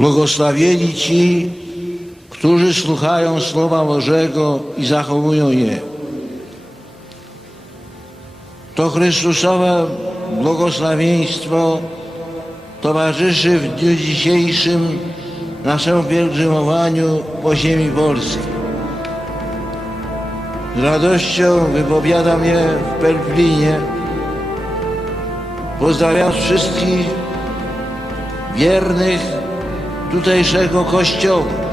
Błogosławieni ci, którzy słuchają Słowa Bożego i zachowują je. To Chrystusowe błogosławieństwo towarzyszy w dniu dzisiejszym naszemu pielgrzymowaniu po ziemi polskiej. Z radością wypowiadam je w Pelplinie, pozdrawiam wszystkich wiernych tutejszego kościoła.